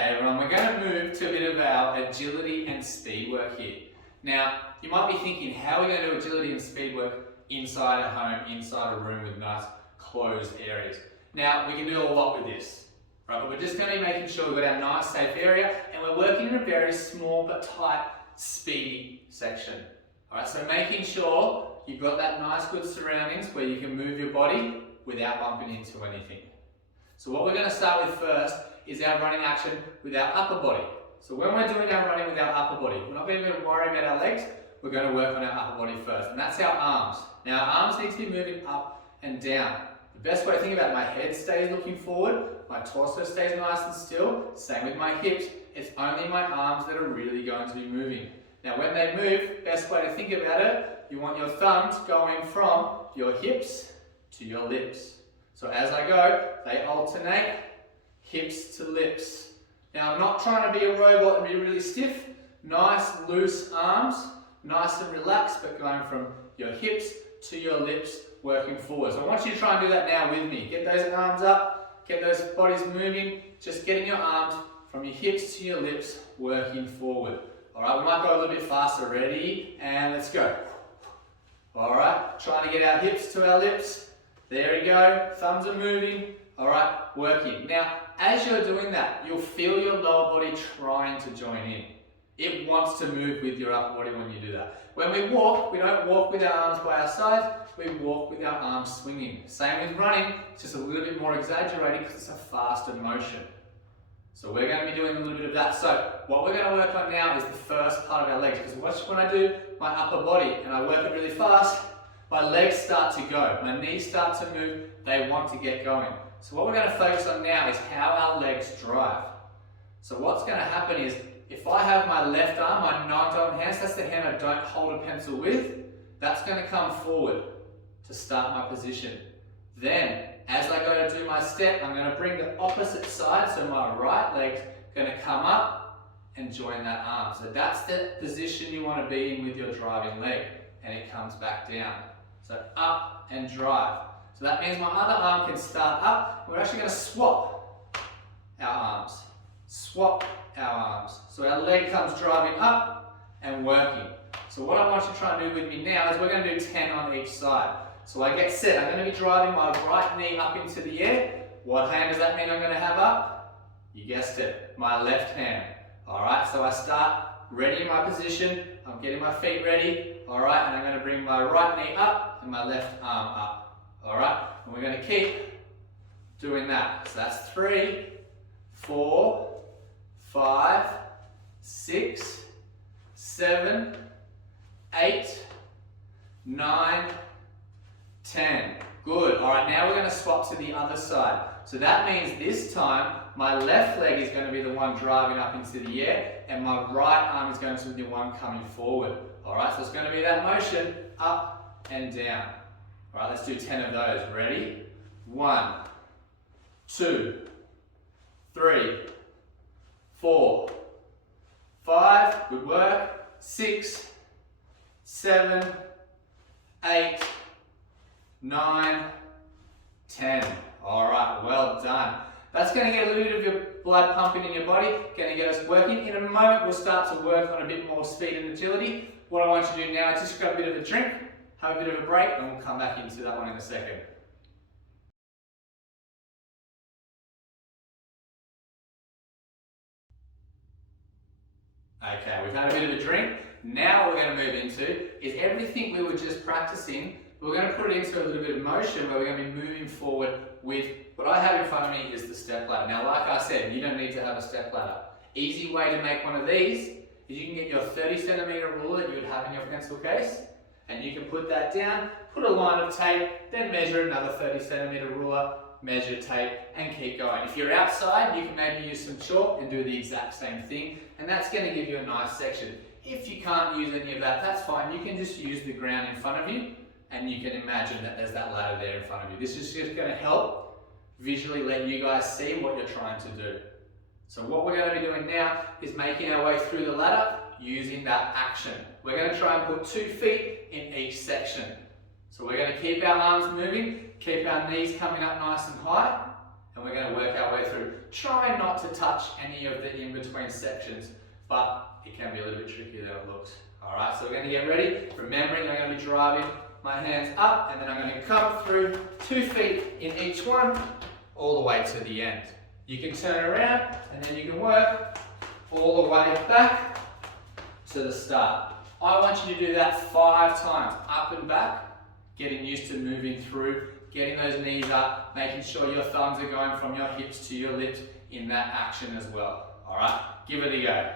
Hey everyone, we're going to move to a bit of our agility and speed work here. Now, you might be thinking, how are we going to do agility and speed work inside a home, inside a room with nice closed areas? Now, we can do a lot with this, right? But we're just going to be making sure we've got our nice safe area and we're working in a very small but tight, speedy section. All right, so making sure you've got that nice good surroundings where you can move your body without bumping into anything. So what we're going to start with first is our running action with our upper body. So when we're doing our running with our upper body, we're not going to worry about our legs, we're going to work on our upper body first, and that's our arms. Now our arms need to be moving up and down. The best way to think about it, my head stays looking forward, my torso stays nice and still, same with my hips, it's only my arms that are really going to be moving. Now when they move, best way to think about it, you want your thumbs going from your hips to your lips. So as I go, they alternate, hips to lips. Now I'm not trying to be a robot and be really stiff. Nice loose arms, nice and relaxed, but going from your hips to your lips, working forward. So I want you to try and do that now with me. Get those arms up, get those bodies moving, just getting your arms from your hips to your lips, working forward. All right, we might go a little bit faster. Ready? And let's go. All right, trying to get our hips to our lips. There we go, thumbs are moving. All right, working. Now, as you're doing that, you'll feel your lower body trying to join in. It wants to move with your upper body when you do that. When we walk, we don't walk with our arms by our sides, we walk with our arms swinging. Same with running, it's just a little bit more exaggerated because it's a faster motion. So we're going to be doing a little bit of that. So what we're going to work on now is the first part of our legs, because watch when I do my upper body and I work it really fast, my legs start to go, my knees start to move, they want to get going. So what we're going to focus on now is how our legs drive. So what's going to happen is, if I have my left arm, my non-dominant hands, that's the hand I don't hold a pencil with, that's going to come forward to start my position. Then, as I go to do my step, I'm going to bring the opposite side, so my right leg's going to come up and join that arm. So that's the position you want to be in with your driving leg, and it comes back down. So up and drive. So that means my other arm can start up. We're actually going to swap our arms. Swap our arms. So our leg comes driving up and working. So what I want you to try and do with me now is we're going to do 10 on each side. So I get set. I'm going to be driving my right knee up into the air. What hand does that mean I'm going to have up? You guessed it, my left hand. Alright, so I start ready in my position. I'm getting my feet ready. Alright, and I'm going to bring my right knee up and my left arm up. Alright, and we're going to keep doing that. So that's 3, 4, 5, 6, 7, 8, 9, 10. Good. Alright, now we're going to swap to the other side. So that means this time my left leg is going to be the one driving up into the air and my right arm is going to be the one coming forward. Alright, so it's going to be that motion up and down. Alright, let's do 10 of those. Ready? 1, 2, 3, 4, 5, good work, 6, 7, 8, 9, 10. Alright, well done. That's going to get a little bit of your blood pumping in your body, going to get us working. In a moment, we'll start to work on a bit more speed and agility. What I want you to do now is just grab a bit of a drink, have a bit of a break, and we'll come back into that one in a second. Okay, we've had a bit of a drink. Now what we're going to move into is everything we were just practicing, we're going to put it into a little bit of motion where we're going to be moving forward with what I have in front of me is the step ladder. Now, like I said, you don't need to have a step ladder. Easy way to make one of these is you can get your 30cm ruler that you would have in your pencil case, and you can put that down, put a line of tape, then measure another 30cm ruler, measure tape, and keep going. If you're outside, you can maybe use some chalk and do the exact same thing, and that's going to give you a nice section. If you can't use any of that, that's fine. You can just use the ground in front of you, and you can imagine that there's that ladder there in front of you. This is just going to help visually let you guys see what you're trying to do. So what we're going to be doing now is making our way through the ladder using that action. We're going to try and put 2 feet in each section. So we're going to keep our arms moving, keep our knees coming up nice and high, and we're going to work our way through. Try not to touch any of the in-between sections, but it can be a little bit trickier than it looks. Alright, so we're going to get ready. Remembering I'm going to be driving my hands up, and then I'm going to come through 2 feet in each one, all the way to the end. You can turn around, and then you can work all the way back to the start. I want you to do that 5 times, up and back, getting used to moving through, getting those knees up, making sure your thumbs are going from your hips to your lips in that action as well. Alright, give it a go.